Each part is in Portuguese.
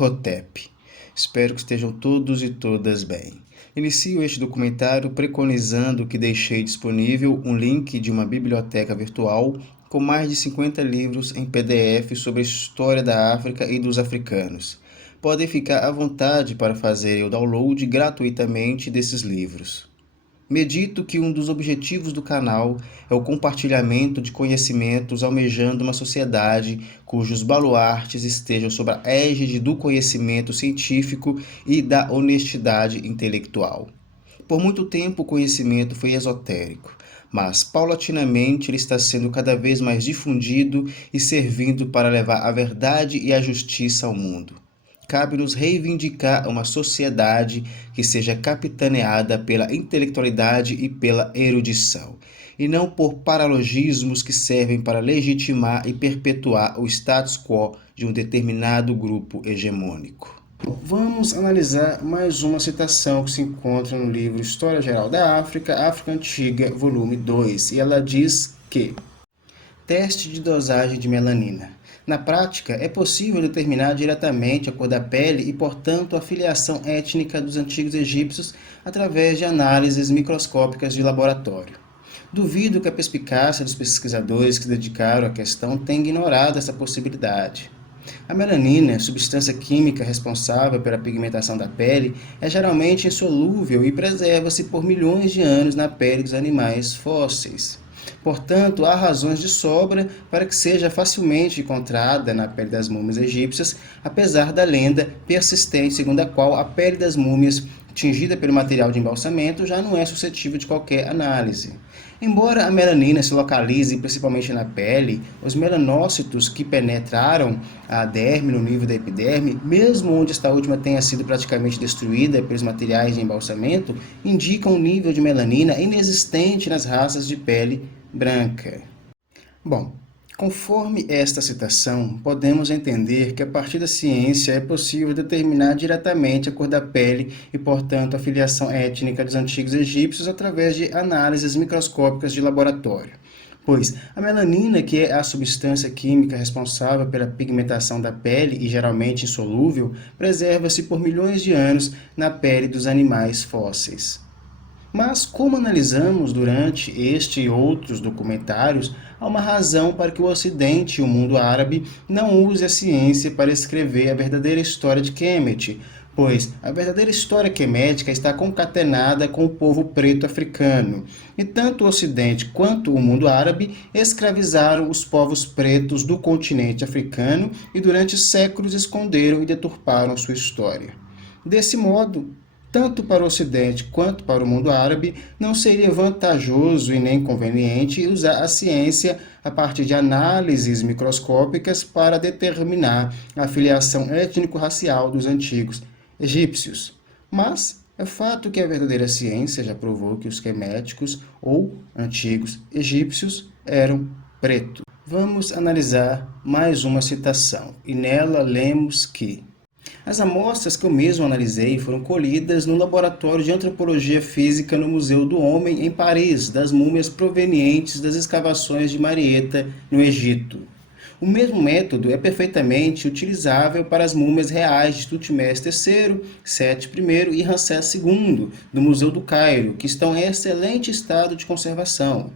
Hotep. Espero que estejam todos e todas bem. Inicio este documentário preconizando que deixei disponível um link de uma biblioteca virtual com mais de 50 livros em PDF sobre a história da África e dos africanos. Podem ficar à vontade para fazer o download gratuitamente desses livros. Medito que um dos objetivos do canal é o compartilhamento de conhecimentos almejando uma sociedade cujos baluartes estejam sob a égide do conhecimento científico e da honestidade intelectual. Por muito tempo o conhecimento foi esotérico, mas paulatinamente ele está sendo cada vez mais difundido e servindo para levar a verdade e a justiça ao mundo. Cabe-nos reivindicar uma sociedade que seja capitaneada pela intelectualidade e pela erudição, e não por paralogismos que servem para legitimar e perpetuar o status quo de um determinado grupo hegemônico. Vamos analisar mais uma citação que se encontra no livro História Geral da África, África Antiga, volume 2, e ela diz que: teste de dosagem de melanina. Na prática, é possível determinar diretamente a cor da pele e, portanto, a filiação étnica dos antigos egípcios através de análises microscópicas de laboratório. Duvido que a perspicácia dos pesquisadores que se dedicaram à questão tenha ignorado essa possibilidade. A melanina, substância química responsável pela pigmentação da pele, é geralmente insolúvel e preserva-se por milhões de anos na pele dos animais fósseis. Portanto, há razões de sobra para que seja facilmente encontrada na pele das múmias egípcias, apesar da lenda persistente segundo a qual a pele das múmias tingida pelo material de embalsamento já não é suscetível de qualquer análise. Embora a melanina se localize principalmente na pele, os melanócitos que penetraram a derme no nível da epiderme, mesmo onde esta última tenha sido praticamente destruída pelos materiais de embalsamento, indicam um nível de melanina inexistente nas raças de pele branca. Bom, conforme esta citação, podemos entender que a partir da ciência é possível determinar diretamente a cor da pele e, portanto, a filiação étnica dos antigos egípcios através de análises microscópicas de laboratório. Pois a melanina, que é a substância química responsável pela pigmentação da pele e geralmente insolúvel, preserva-se por milhões de anos na pele dos animais fósseis. Mas, como analisamos durante este e outros documentários, há uma razão para que o Ocidente e o mundo árabe não use a ciência para escrever a verdadeira história de Kemet, pois a verdadeira história quemética está concatenada com o povo preto africano, e tanto o Ocidente quanto o mundo árabe escravizaram os povos pretos do continente africano e durante séculos esconderam e deturparam sua história. Desse modo, tanto para o Ocidente quanto para o mundo árabe, não seria vantajoso e nem conveniente usar a ciência a partir de análises microscópicas para determinar a filiação étnico-racial dos antigos egípcios. Mas é fato que a verdadeira ciência já provou que os queméticos ou antigos egípcios eram pretos. Vamos analisar mais uma citação, e nela lemos que: as amostras que eu mesmo analisei foram colhidas no Laboratório de Antropologia Física no Museu do Homem, em Paris, das múmias provenientes das escavações de Marieta, no Egito. O mesmo método é perfeitamente utilizável para as múmias reais de Tutmés III, Sete I e Ramsés II, do Museu do Cairo, que estão em excelente estado de conservação.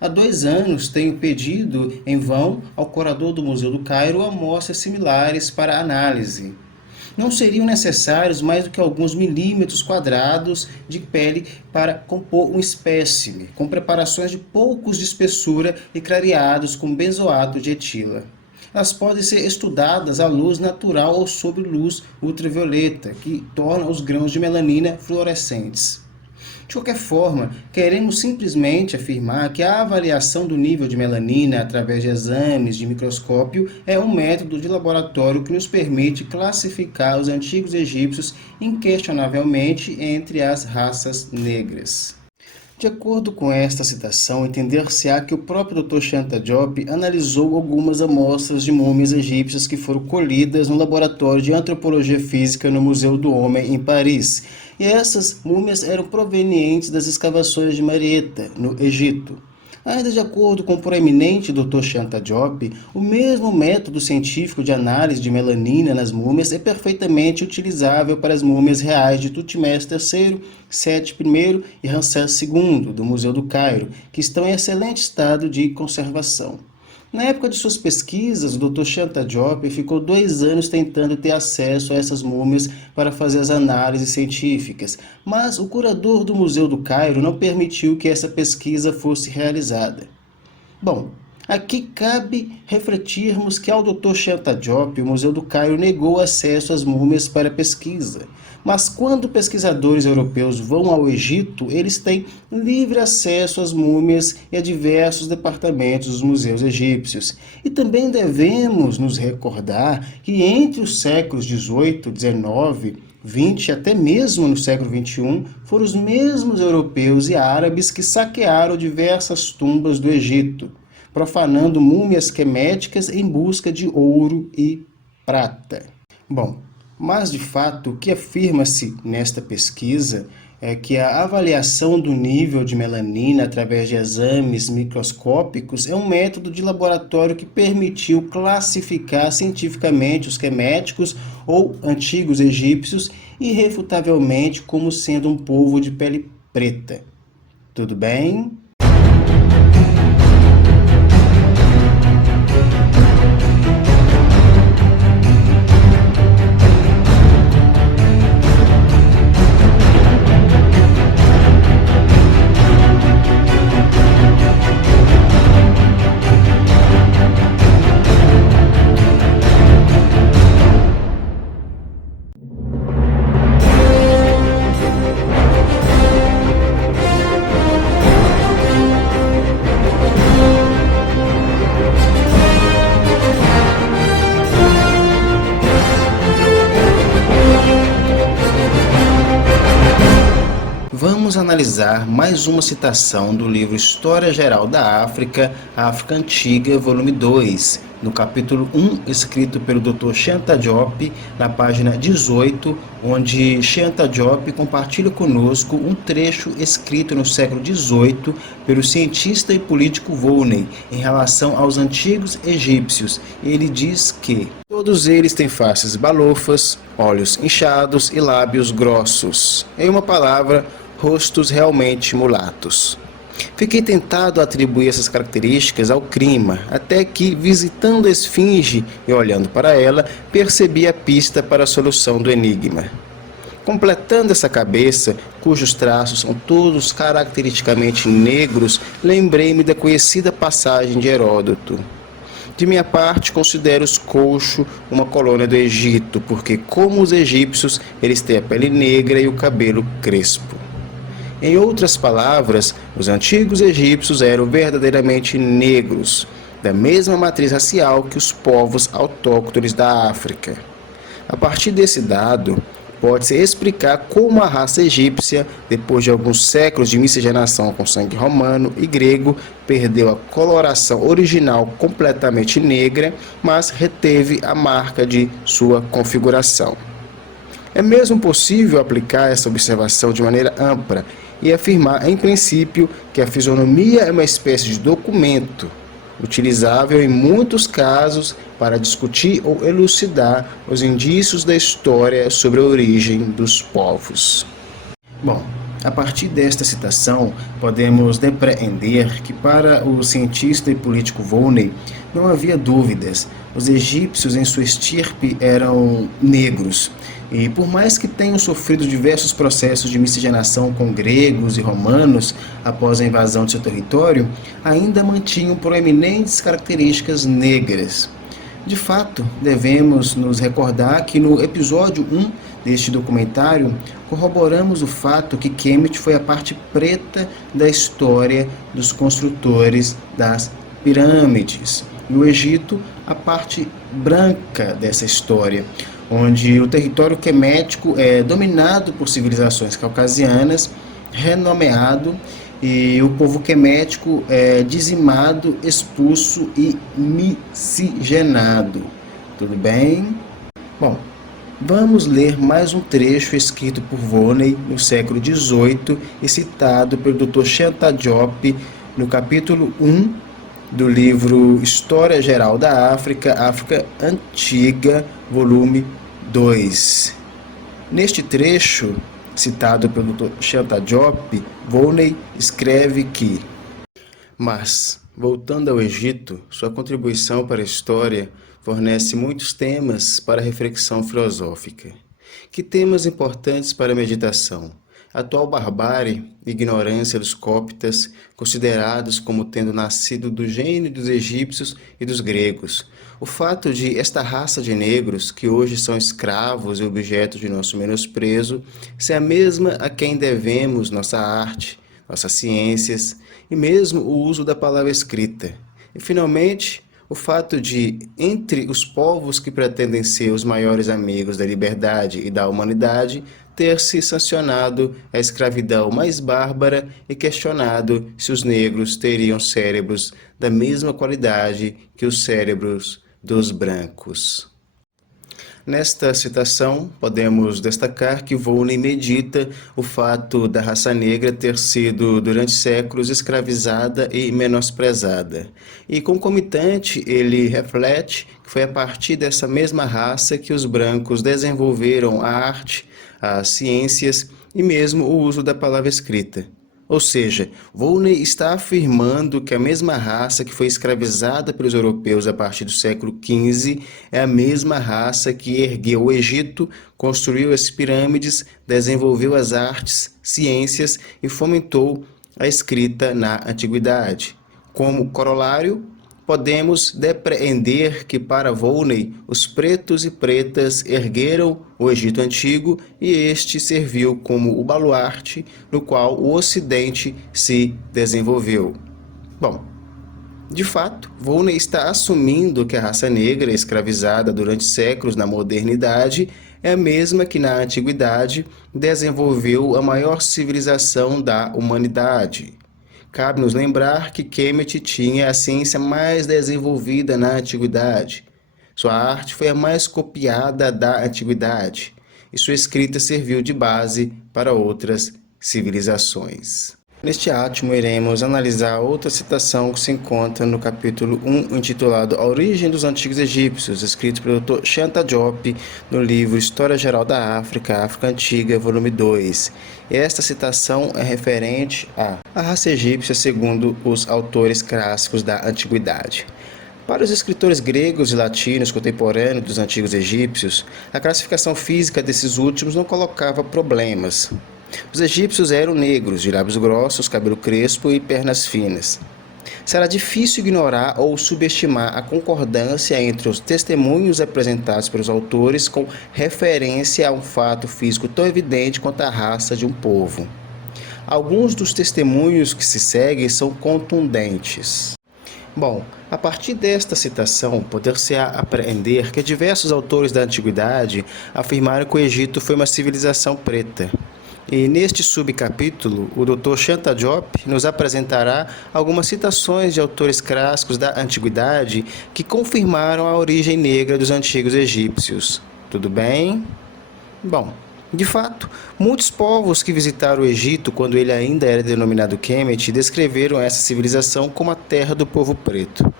Há 2 anos tenho pedido em vão ao curador do Museu do Cairo amostras similares para análise. Não seriam necessários mais do que alguns milímetros quadrados de pele para compor um espécime, com preparações de poucos de espessura e clareados com benzoato de etila. Elas podem ser estudadas à luz natural ou sob luz ultravioleta, que torna os grãos de melanina fluorescentes. De qualquer forma, queremos simplesmente afirmar que a avaliação do nível de melanina através de exames de microscópio é um método de laboratório que nos permite classificar os antigos egípcios inquestionavelmente entre as raças negras. De acordo com esta citação, entender-se-á que o próprio Dr. Shanta Diop analisou algumas amostras de múmias egípcias que foram colhidas no Laboratório de Antropologia Física no Museu do Homem, em Paris, e essas múmias eram provenientes das escavações de Marieta, no Egito. Ainda de acordo com o proeminente Dr. Shanta Diop, o mesmo método científico de análise de melanina nas múmias é perfeitamente utilizável para as múmias reais de Tutmés III, Seti I e Ramsés II, do Museu do Cairo, que estão em excelente estado de conservação. Na época de suas pesquisas, o Dr. Shanta Diop ficou 2 anos tentando ter acesso a essas múmias para fazer as análises científicas, mas o curador do Museu do Cairo não permitiu que essa pesquisa fosse realizada. Bom, aqui cabe refletirmos que ao Dr. Shanta Diop, o Museu do Cairo negou acesso às múmias para pesquisa. Mas quando pesquisadores europeus vão ao Egito, eles têm livre acesso às múmias e a diversos departamentos dos museus egípcios. E também devemos nos recordar que entre os séculos XVIII, XIX, XX, até mesmo no século XXI, foram os mesmos europeus e árabes que saquearam diversas tumbas do Egito, profanando múmias queméticas em busca de ouro e prata. Bom, mas de fato o que afirma-se nesta pesquisa é que a avaliação do nível de melanina através de exames microscópicos é um método de laboratório que permitiu classificar cientificamente os queméticos ou antigos egípcios irrefutavelmente como sendo um povo de pele preta. Tudo bem? Vamos analisar mais uma citação do livro História Geral da África, África Antiga, volume 2, no capítulo 1, escrito pelo Dr. Shanta Diop, na página 18, onde Shanta Diop compartilha conosco um trecho escrito no século XVIII pelo cientista e político Volney em relação aos antigos egípcios. Ele diz que todos eles têm faces balofas, olhos inchados e lábios grossos. Em uma palavra, rostos realmente mulatos. Fiquei tentado a atribuir essas características ao clima, até que, visitando a esfinge e olhando para ela, percebi a pista para a solução do enigma. Completando essa cabeça, cujos traços são todos caracteristicamente negros, lembrei-me da conhecida passagem de Heródoto. De minha parte, considero os Colcho uma colônia do Egito, porque, como os egípcios, eles têm a pele negra e o cabelo crespo. Em outras palavras, os antigos egípcios eram verdadeiramente negros, da mesma matriz racial que os povos autóctones da África. A partir desse dado, pode-se explicar como a raça egípcia, depois de alguns séculos de miscigenação com sangue romano e grego, perdeu a coloração original completamente negra, mas reteve a marca de sua configuração. É mesmo possível aplicar essa observação de maneira ampla e afirmar, em princípio, que a fisionomia é uma espécie de documento, utilizável em muitos casos para discutir ou elucidar os indícios da história sobre a origem dos povos. Bom, a partir desta citação, podemos depreender que para o cientista e político Volney não havia dúvidas. Os egípcios em sua estirpe eram negros. E por mais que tenham sofrido diversos processos de miscigenação com gregos e romanos após a invasão de seu território, ainda mantinham proeminentes características negras. De fato, devemos nos recordar que no episódio 1 deste documentário, corroboramos o fato que Kemet foi a parte preta da história dos construtores das pirâmides. E o Egito, a parte branca dessa história, onde o território quemético é dominado por civilizações caucasianas, renomeado, e o povo quemético é dizimado, expulso e miscigenado. Tudo bem? Bom, vamos ler mais um trecho escrito por Volney no século XVIII e citado pelo Dr. Shanta Diop no capítulo 1 do livro História Geral da África, África Antiga, volume 2. Neste trecho, citado pelo Dr. Shanta Diop, Volney escreve que: mas, voltando ao Egito, sua contribuição para a história fornece muitos temas para a reflexão filosófica. Que temas importantes para a meditação? A atual barbárie e ignorância dos coptas, considerados como tendo nascido do gênio dos egípcios e dos gregos. O fato de esta raça de negros, que hoje são escravos e objeto de nosso menosprezo, ser a mesma a quem devemos nossa arte, nossas ciências e mesmo o uso da palavra escrita. E, finalmente, o fato de, entre os povos que pretendem ser os maiores amigos da liberdade e da humanidade, ter se sancionado a escravidão mais bárbara e questionado se os negros teriam cérebros da mesma qualidade que os cérebros dos brancos. Nesta citação, podemos destacar que Volney medita o fato da raça negra ter sido, durante séculos, escravizada e menosprezada. E, concomitante, ele reflete que foi a partir dessa mesma raça que os brancos desenvolveram a arte, as ciências e mesmo o uso da palavra escrita. Ou seja, Volney está afirmando que a mesma raça que foi escravizada pelos europeus a partir do século XV é a mesma raça que ergueu o Egito, construiu as pirâmides, desenvolveu as artes, ciências e fomentou a escrita na antiguidade. Como corolário, podemos depreender que para Volney os pretos e pretas ergueram o Egito Antigo e este serviu como o baluarte no qual o Ocidente se desenvolveu. Bom, de fato, Volney está assumindo que a raça negra escravizada durante séculos na modernidade é a mesma que na antiguidade desenvolveu a maior civilização da humanidade. Cabe nos lembrar que Kemet tinha a ciência mais desenvolvida na antiguidade. Sua arte foi a mais copiada da antiguidade, e sua escrita serviu de base para outras civilizações. Neste átimo, iremos analisar outra citação que se encontra no capítulo 1, intitulado A Origem dos Antigos Egípcios, escrito pelo Dr. Shanta Diop, no livro História Geral da África, África Antiga, volume 2. E esta citação é referente à raça egípcia segundo os autores clássicos da antiguidade. Para os escritores gregos e latinos contemporâneos dos antigos egípcios, a classificação física desses últimos não colocava problemas. Os egípcios eram negros, de lábios grossos, cabelo crespo e pernas finas. Será difícil ignorar ou subestimar a concordância entre os testemunhos apresentados pelos autores com referência a um fato físico tão evidente quanto a raça de um povo. Alguns dos testemunhos que se seguem são contundentes. Bom, a partir desta citação, poder-se apreender que diversos autores da antiguidade afirmaram que o Egito foi uma civilização preta. E neste subcapítulo, o Dr. Shanta Diop nos apresentará algumas citações de autores clássicos da antiguidade que confirmaram a origem negra dos antigos egípcios. Tudo bem? Bom, de fato, muitos povos que visitaram o Egito quando ele ainda era denominado Kemet descreveram essa civilização como a terra do povo preto.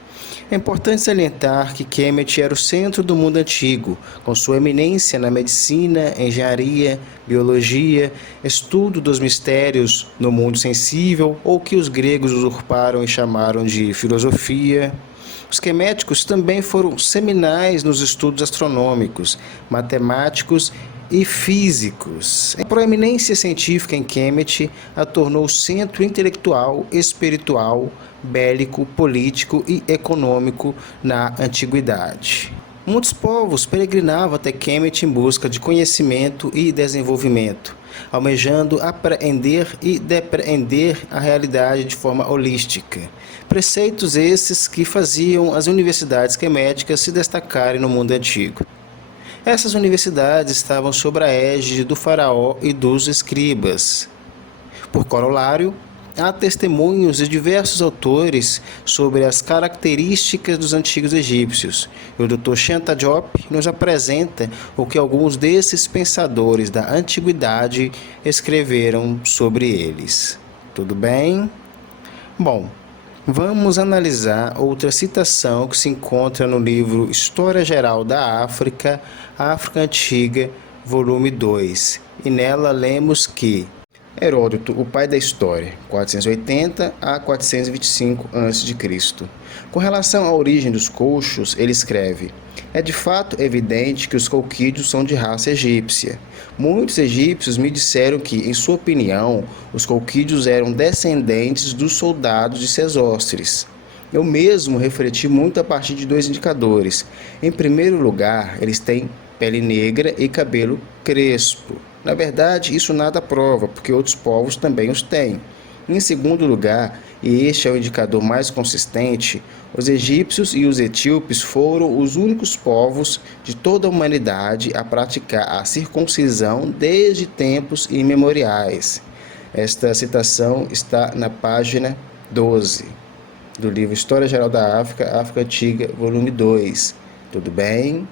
É importante salientar que Kemet era o centro do mundo antigo, com sua eminência na medicina, engenharia, biologia, estudo dos mistérios no mundo sensível, ou que os gregos usurparam e chamaram de filosofia. Os queméticos também foram seminais nos estudos astronômicos, matemáticos e físicos. A proeminência científica em Kemet a tornou centro intelectual, espiritual, bélico, político e econômico na antiguidade. Muitos povos peregrinavam até Kemet em busca de conhecimento e desenvolvimento, almejando apreender e depreender a realidade de forma holística. Preceitos esses que faziam as universidades queméticas se destacarem no mundo antigo. Essas universidades estavam sob a égide do faraó e dos escribas. Por corolário, há testemunhos de diversos autores sobre as características dos antigos egípcios. E o Dr. Shanta Diop nos apresenta o que alguns desses pensadores da antiguidade escreveram sobre eles. Tudo bem? Bom, Vamos analisar outra citação que se encontra no livro História Geral da África, África Antiga, volume 2. E nela lemos que Heródoto, o pai da história, 480 a 425 a.C. Com relação à origem dos colchos, ele escreve: é de fato evidente que os colquídeos são de raça egípcia. Muitos egípcios me disseram que, em sua opinião, os colquídeos eram descendentes dos soldados de Sesostris. Eu mesmo refleti muito a partir de dois indicadores. Em primeiro lugar, eles têm pele negra e cabelo crespo. Na verdade, isso nada prova, porque outros povos também os têm. Em segundo lugar, e este é o indicador mais consistente, os egípcios e os etíopes foram os únicos povos de toda a humanidade a praticar a circuncisão desde tempos imemoriais. Esta citação está na página 12 do livro História Geral da África, África Antiga, volume 2. Tudo bem?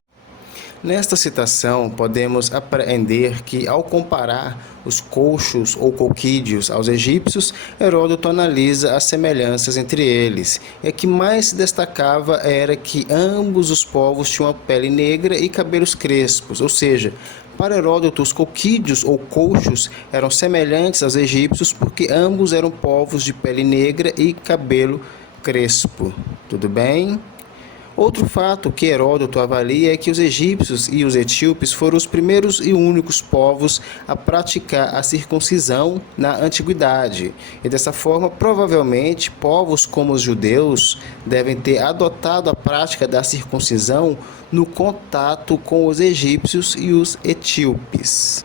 Nesta citação, podemos apreender que, ao comparar os colchos ou colquídeos aos egípcios, Heródoto analisa as semelhanças entre eles. E a que mais se destacava era que ambos os povos tinham a pele negra e cabelos crespos, ou seja, para Heródoto, os colquídeos ou colchos eram semelhantes aos egípcios porque ambos eram povos de pele negra e cabelo crespo. Tudo bem? Outro fato que Heródoto avalia é que os egípcios e os etíopes foram os primeiros e únicos povos a praticar a circuncisão na antiguidade. E dessa forma, provavelmente, povos como os judeus devem ter adotado a prática da circuncisão no contato com os egípcios e os etíopes.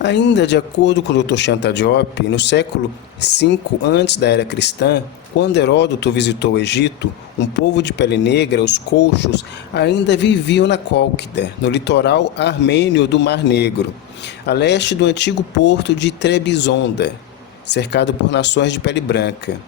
Ainda de acordo com o Dr. Shanta Diop, no século V antes da era cristã, quando Heródoto visitou o Egito, um povo de pele negra, os colchos, ainda viviam na Cólquida, no litoral armênio do Mar Negro, a leste do antigo porto de Trebizonda, cercado por nações de pele branca.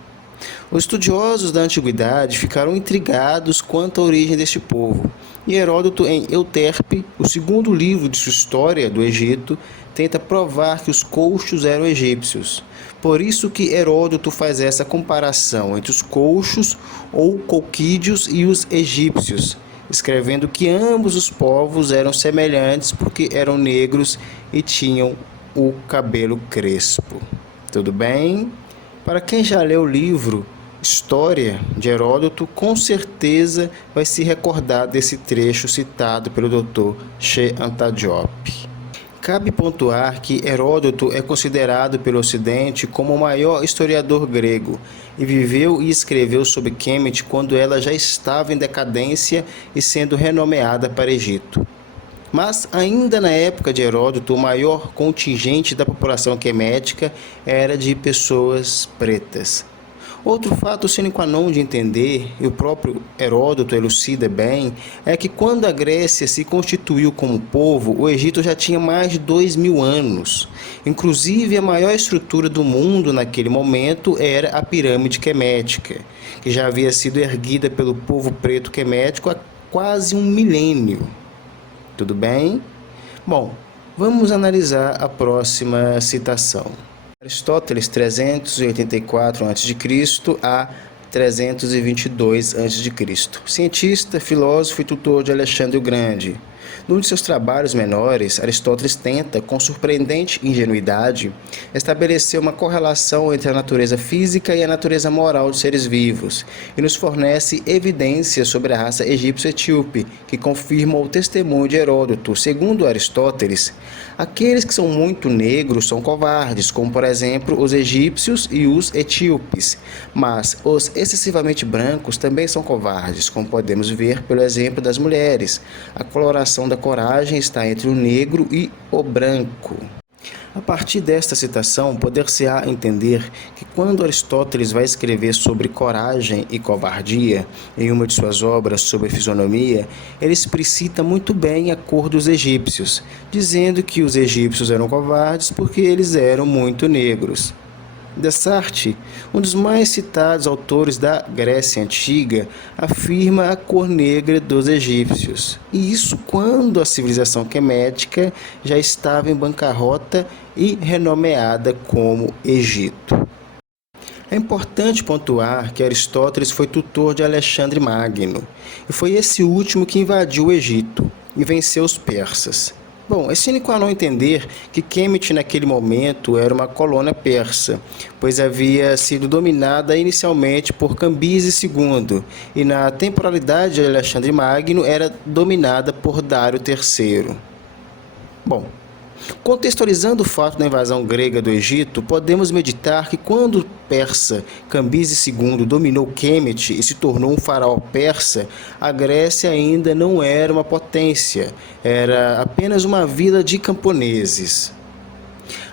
Os estudiosos da antiguidade ficaram intrigados quanto à origem deste povo, e Heródoto, em Euterpe, o segundo livro de sua história do Egito, tenta provar que os colchos eram egípcios. Por isso que Heródoto faz essa comparação entre os colchos ou colquídeos e os egípcios, escrevendo que ambos os povos eram semelhantes porque eram negros e tinham o cabelo crespo. Tudo bem? Para quem já leu o livro História de Heródoto, com certeza vai se recordar desse trecho citado pelo Dr. Shanta Diop. Cabe pontuar que Heródoto é considerado pelo Ocidente como o maior historiador grego e viveu e escreveu sobre Kemet quando ela já estava em decadência e sendo renomeada para Egito. Mas, ainda na época de Heródoto, o maior contingente da população quemética era de pessoas pretas. Outro fato sine qua non de entender, e o próprio Heródoto elucida bem, é que quando a Grécia se constituiu como povo, o Egito já tinha mais de 2.000 anos. Inclusive, a maior estrutura do mundo naquele momento era a pirâmide quemética, que já havia sido erguida pelo povo preto quemético há quase um milênio. Tudo bem? Bom, vamos analisar a próxima citação. Aristóteles, 384 a.C. a 322 a.C. Cientista, filósofo e tutor de Alexandre o Grande. Num de seus trabalhos menores, Aristóteles tenta, com surpreendente ingenuidade, estabelecer uma correlação entre a natureza física e a natureza moral dos seres vivos, e nos fornece evidências sobre a raça egípcio-etíope, que confirmam o testemunho de Heródoto. Segundo Aristóteles, aqueles que são muito negros são covardes, como por exemplo os egípcios e os etíopes, mas os excessivamente brancos também são covardes, como podemos ver pelo exemplo das mulheres. A coloração da coragem está entre o negro e o branco. A partir desta citação, poder-se-á entender que quando Aristóteles vai escrever sobre coragem e covardia, em uma de suas obras sobre fisionomia, ele explicita muito bem a cor dos egípcios, dizendo que os egípcios eram covardes porque eles eram muito negros. Dessart, um dos mais citados autores da Grécia Antiga, afirma a cor negra dos egípcios. E isso quando a civilização quemética já estava em bancarrota e renomeada como Egito. É importante pontuar que Aristóteles foi tutor de Alexandre Magno, e foi esse último que invadiu o Egito e venceu os persas. Bom, é sine qua non entender que Kemet naquele momento era uma colônia persa, pois havia sido dominada inicialmente por Cambises II e na temporalidade de Alexandre Magno era dominada por Dário III. Bom, contextualizando o fato da invasão grega do Egito, podemos meditar que quando o persa Cambises II dominou Kemet e se tornou um faraó persa, a Grécia ainda não era uma potência, era apenas uma vila de camponeses.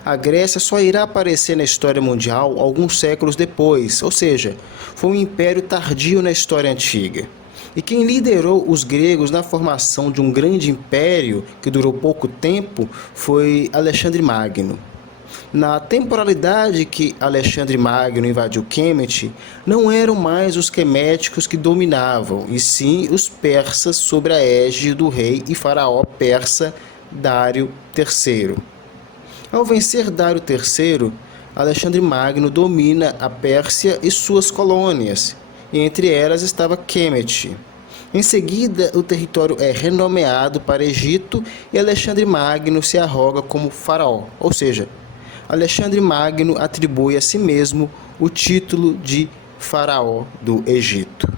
A Grécia só irá aparecer na história mundial alguns séculos depois, ou seja, foi um império tardio na história antiga. E quem liderou os gregos na formação de um grande império que durou pouco tempo foi Alexandre Magno. Na temporalidade que Alexandre Magno invadiu Kemet, não eram mais os queméticos que dominavam, e sim os persas sob a égide do rei e faraó persa Dário III. Ao vencer Dário III, Alexandre Magno domina a Pérsia e suas colônias, e entre elas estava Kemet. Em seguida, o território é renomeado para Egito e Alexandre Magno se arroga como faraó, ou seja, Alexandre Magno atribui a si mesmo o título de faraó do Egito.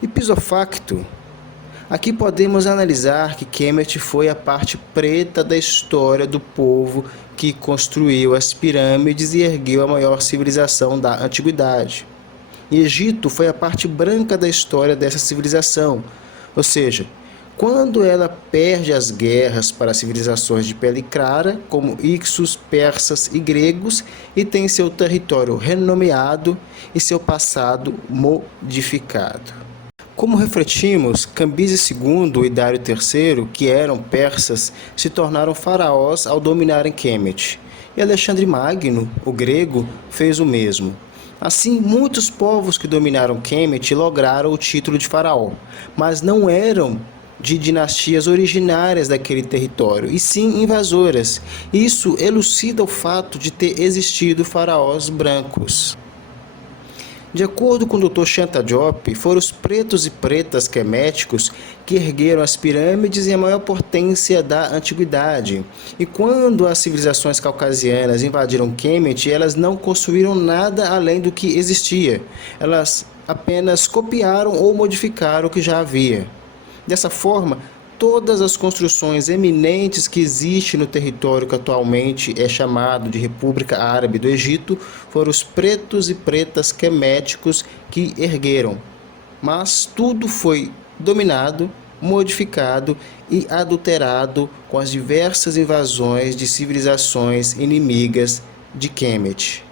Ipso facto, aqui podemos analisar que Kemet foi a parte preta da história do povo que construiu as pirâmides e ergueu a maior civilização da antiguidade. E Egito foi a parte branca da história dessa civilização, ou seja, quando ela perde as guerras para civilizações de pele clara, como Ixos, persas e gregos, e tem seu território renomeado e seu passado modificado. Como refletimos, Cambises II e Dário III, que eram persas, se tornaram faraós ao dominarem Kemet, e Alexandre Magno, o grego, fez o mesmo. Assim, muitos povos que dominaram Kemet lograram o título de faraó, mas não eram de dinastias originárias daquele território, e sim invasoras. Isso elucida o fato de ter existido faraós brancos. De acordo com o Dr. Shanta Diop, foram os pretos e pretas queméticos que ergueram as pirâmides e a maior potência da antiguidade. E quando as civilizações caucasianas invadiram Kemet, elas não construíram nada além do que existia. Elas apenas copiaram ou modificaram o que já havia. Dessa forma, todas as construções eminentes que existem no território que atualmente é chamado de República Árabe do Egito foram os pretos e pretas queméticos que ergueram. Mas tudo foi dominado, modificado e adulterado com as diversas invasões de civilizações inimigas de Kemet.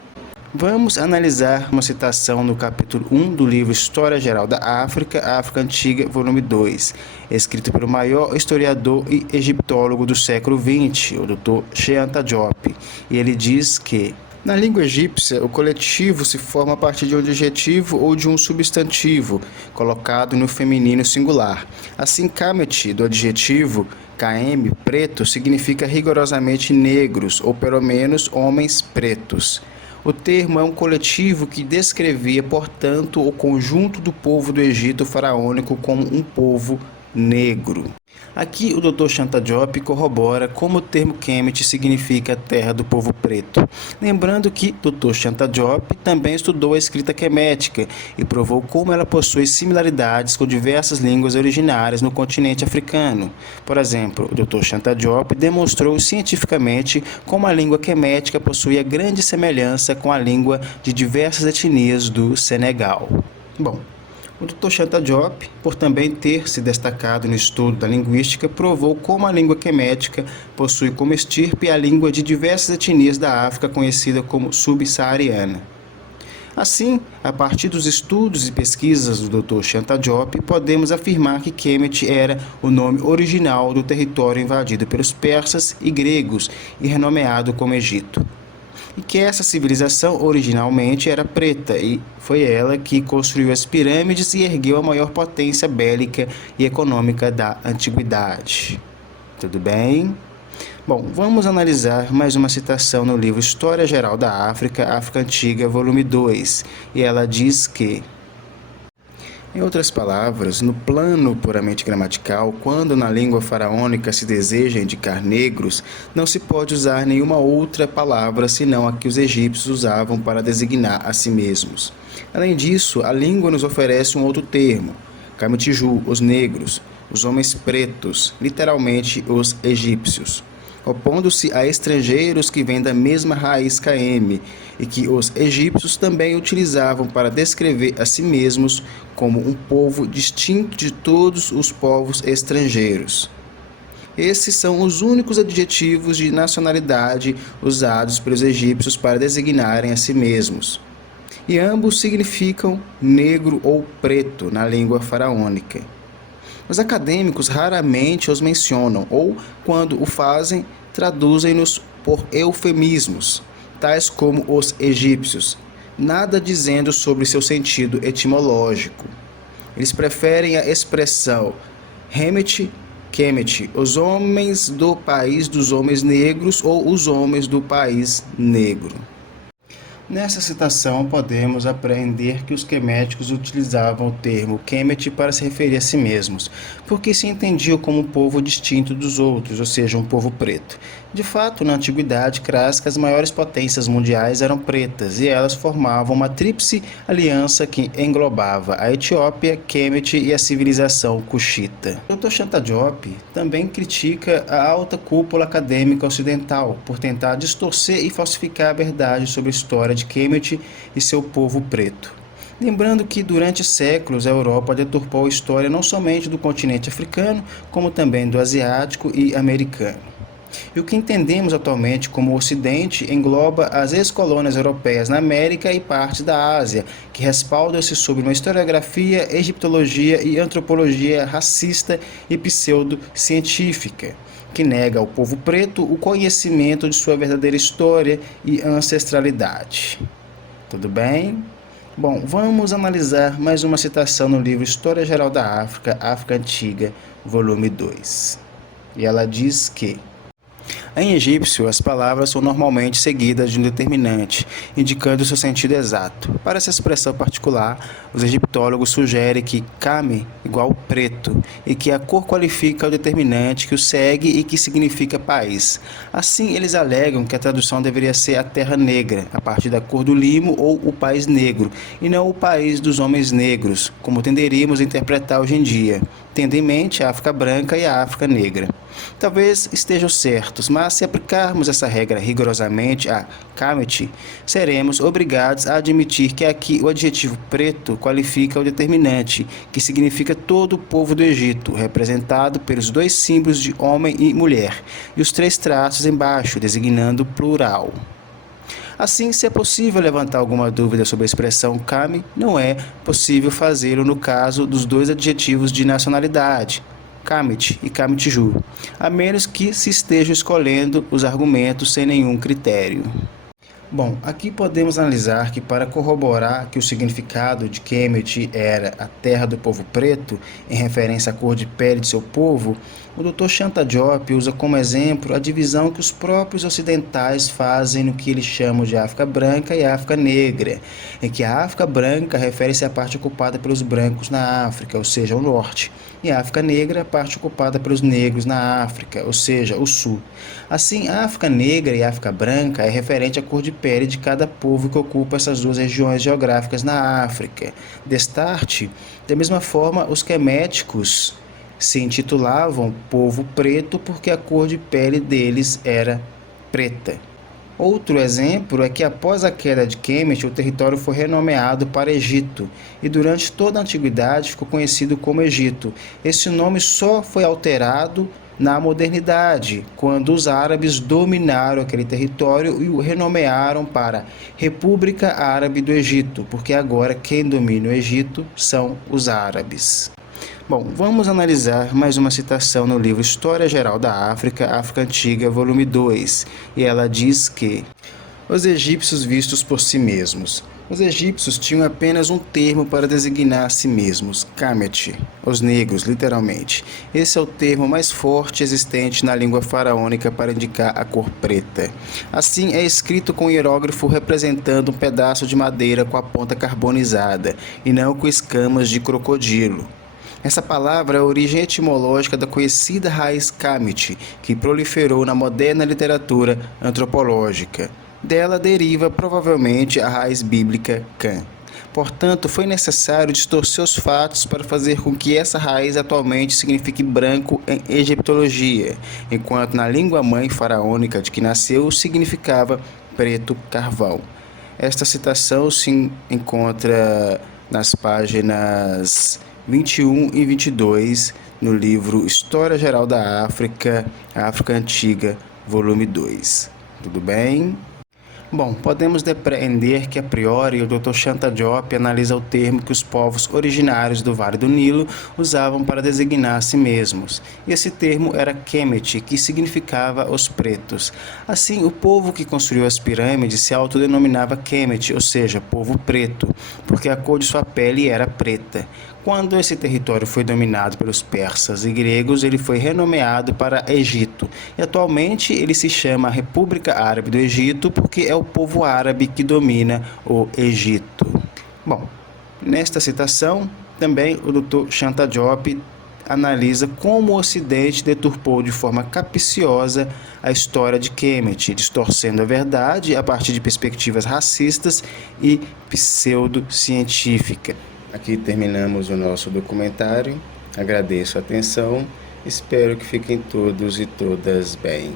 Vamos analisar uma citação no capítulo 1 do livro História Geral da África, África Antiga, volume 2, escrito pelo maior historiador e egiptólogo do século XX, o Dr. Shanta Diop. E ele diz que, na língua egípcia, o coletivo se forma a partir de um adjetivo ou de um substantivo, colocado no feminino singular. Assim, Kemet, do adjetivo km, preto, significa rigorosamente negros, ou pelo menos homens pretos. O termo é um coletivo que descrevia, portanto, o conjunto do povo do Egito faraônico como um povo negro. Aqui o Dr. Shanta Diop corrobora como o termo Kemet significa terra do povo preto. Lembrando que Dr. Shanta Diop também estudou a escrita quemética e provou como ela possui similaridades com diversas línguas originárias no continente africano. Por exemplo, o Dr. Shanta Diop demonstrou cientificamente como a língua quemética possuía grande semelhança com a língua de diversas etnias do Senegal. Bom, o Dr. Shanta Diop, por também ter se destacado no estudo da linguística, provou como a língua quemética possui como estirpe a língua de diversas etnias da África conhecida como subsaariana. Assim, a partir dos estudos e pesquisas do Dr. Shanta Diop, podemos afirmar que Kemet era o nome original do território invadido pelos persas e gregos e renomeado como Egito. E que essa civilização originalmente era preta, e foi ela que construiu as pirâmides e ergueu a maior potência bélica e econômica da antiguidade. Tudo bem? Bom, vamos analisar mais uma citação no livro História Geral da África, África Antiga, volume 2, e ela diz que, em outras palavras, no plano puramente gramatical, quando na língua faraônica se deseja indicar negros, não se pode usar nenhuma outra palavra senão a que os egípcios usavam para designar a si mesmos. Além disso, a língua nos oferece um outro termo, Kamitiju, os negros, os homens pretos, literalmente os egípcios, opondo-se a estrangeiros que vêm da mesma raiz km e que os egípcios também utilizavam para descrever a si mesmos como um povo distinto de todos os povos estrangeiros. Esses são os únicos adjetivos de nacionalidade usados pelos egípcios para designarem a si mesmos. E ambos significam negro ou preto na língua faraônica. Os acadêmicos raramente os mencionam ou, quando o fazem, traduzem-nos por eufemismos, tais como os egípcios, nada dizendo sobre seu sentido etimológico. Eles preferem a expressão Hemet, Kemet, os homens do país dos homens negros ou os homens do país negro. Nessa citação, podemos aprender que os queméticos utilizavam o termo Kemet para se referir a si mesmos, porque se entendiam como um povo distinto dos outros, ou seja, um povo preto. De fato, na antiguidade clássica, as maiores potências mundiais eram pretas, e elas formavam uma tríplice aliança que englobava a Etiópia, Kemet e a civilização cuxita. Dr. Shanta Diop também critica a alta cúpula acadêmica ocidental por tentar distorcer e falsificar a verdade sobre a história de Kemet e seu povo preto. Lembrando que durante séculos a Europa deturpou a história não somente do continente africano, como também do asiático e americano. E o que entendemos atualmente como Ocidente engloba as ex-colônias europeias na América e parte da Ásia, que respaldam-se sobre uma historiografia, egiptologia e antropologia racista e pseudocientífica, que nega ao povo preto o conhecimento de sua verdadeira história e ancestralidade. Tudo bem? Bom, vamos analisar mais uma citação no livro História Geral da África, África Antiga, volume 2. E ela diz que em egípcio, as palavras são normalmente seguidas de um determinante, indicando seu sentido exato. Para essa expressão particular, os egiptólogos sugerem que kame igual preto, e que a cor qualifica o determinante que o segue e que significa país. Assim, eles alegam que a tradução deveria ser a terra negra, a partir da cor do limo ou o país negro, e não o país dos homens negros, como tenderíamos a interpretar hoje em dia, tendo em mente a África branca e a África negra. Talvez estejam certos, mas se aplicarmos essa regra rigorosamente a Kemet, seremos obrigados a admitir que aqui o adjetivo preto qualifica o determinante, que significa todo o povo do Egito, representado pelos dois símbolos de homem e mulher, e os três traços embaixo, designando plural. Assim, se é possível levantar alguma dúvida sobre a expressão Kame, não é possível fazê-lo no caso dos dois adjetivos de nacionalidade, Kamet e Kamitju, a menos que se estejam escolhendo os argumentos sem nenhum critério. Bom, aqui podemos analisar que para corroborar que o significado de Kemet era a terra do povo preto, em referência à cor de pele de seu povo, o Dr. Shanta Diop usa como exemplo a divisão que os próprios ocidentais fazem no que eles chamam de África branca e África negra, em que a África branca refere-se à parte ocupada pelos brancos na África, ou seja, o norte, e a África negra, a parte ocupada pelos negros na África, ou seja, o sul. Assim, a África negra e a África branca é referente à cor de pele de cada povo que ocupa essas duas regiões geográficas na África. Destarte, da mesma forma, os queméticos se intitulavam povo preto porque a cor de pele deles era preta. Outro exemplo é que após a queda de Kemet, o território foi renomeado para Egito e durante toda a antiguidade ficou conhecido como Egito. Esse nome só foi alterado na modernidade, quando os árabes dominaram aquele território e o renomearam para República Árabe do Egito, porque agora quem domina o Egito são os árabes. Bom, vamos analisar mais uma citação no livro História Geral da África, África Antiga, volume 2, e ela diz que os egípcios vistos por si mesmos. Os egípcios tinham apenas um termo para designar a si mesmos, Kemet, os negros, literalmente. Esse é o termo mais forte existente na língua faraônica para indicar a cor preta. Assim, é escrito com um hierógrafo representando um pedaço de madeira com a ponta carbonizada, e não com escamas de crocodilo. Essa palavra é a origem etimológica da conhecida raiz Kemet, que proliferou na moderna literatura antropológica. Dela deriva provavelmente a raiz bíblica Cã. Portanto, foi necessário distorcer os fatos para fazer com que essa raiz atualmente signifique branco em egiptologia, enquanto na língua-mãe faraônica de que nasceu significava preto carvão. Esta citação se encontra nas páginas 21 e 22 no livro História Geral da África, África Antiga, volume 2. Tudo bem? Bom, podemos depreender que a priori o Dr. Shanta Diop analisa o termo que os povos originários do Vale do Nilo usavam para designar a si mesmos. E esse termo era Kemet, que significava os pretos. Assim, o povo que construiu as pirâmides se autodenominava Kemet, ou seja, povo preto, porque a cor de sua pele era preta. Quando esse território foi dominado pelos persas e gregos, ele foi renomeado para Egito. E atualmente ele se chama República Árabe do Egito porque é o povo árabe que domina o Egito. Bom, nesta citação, também o Dr. Shanta Diop analisa como o Ocidente deturpou de forma capciosa a história de Kemet, distorcendo a verdade a partir de perspectivas racistas e pseudocientíficas. Aqui terminamos o nosso documentário. Agradeço a atenção. Espero que fiquem todos e todas bem.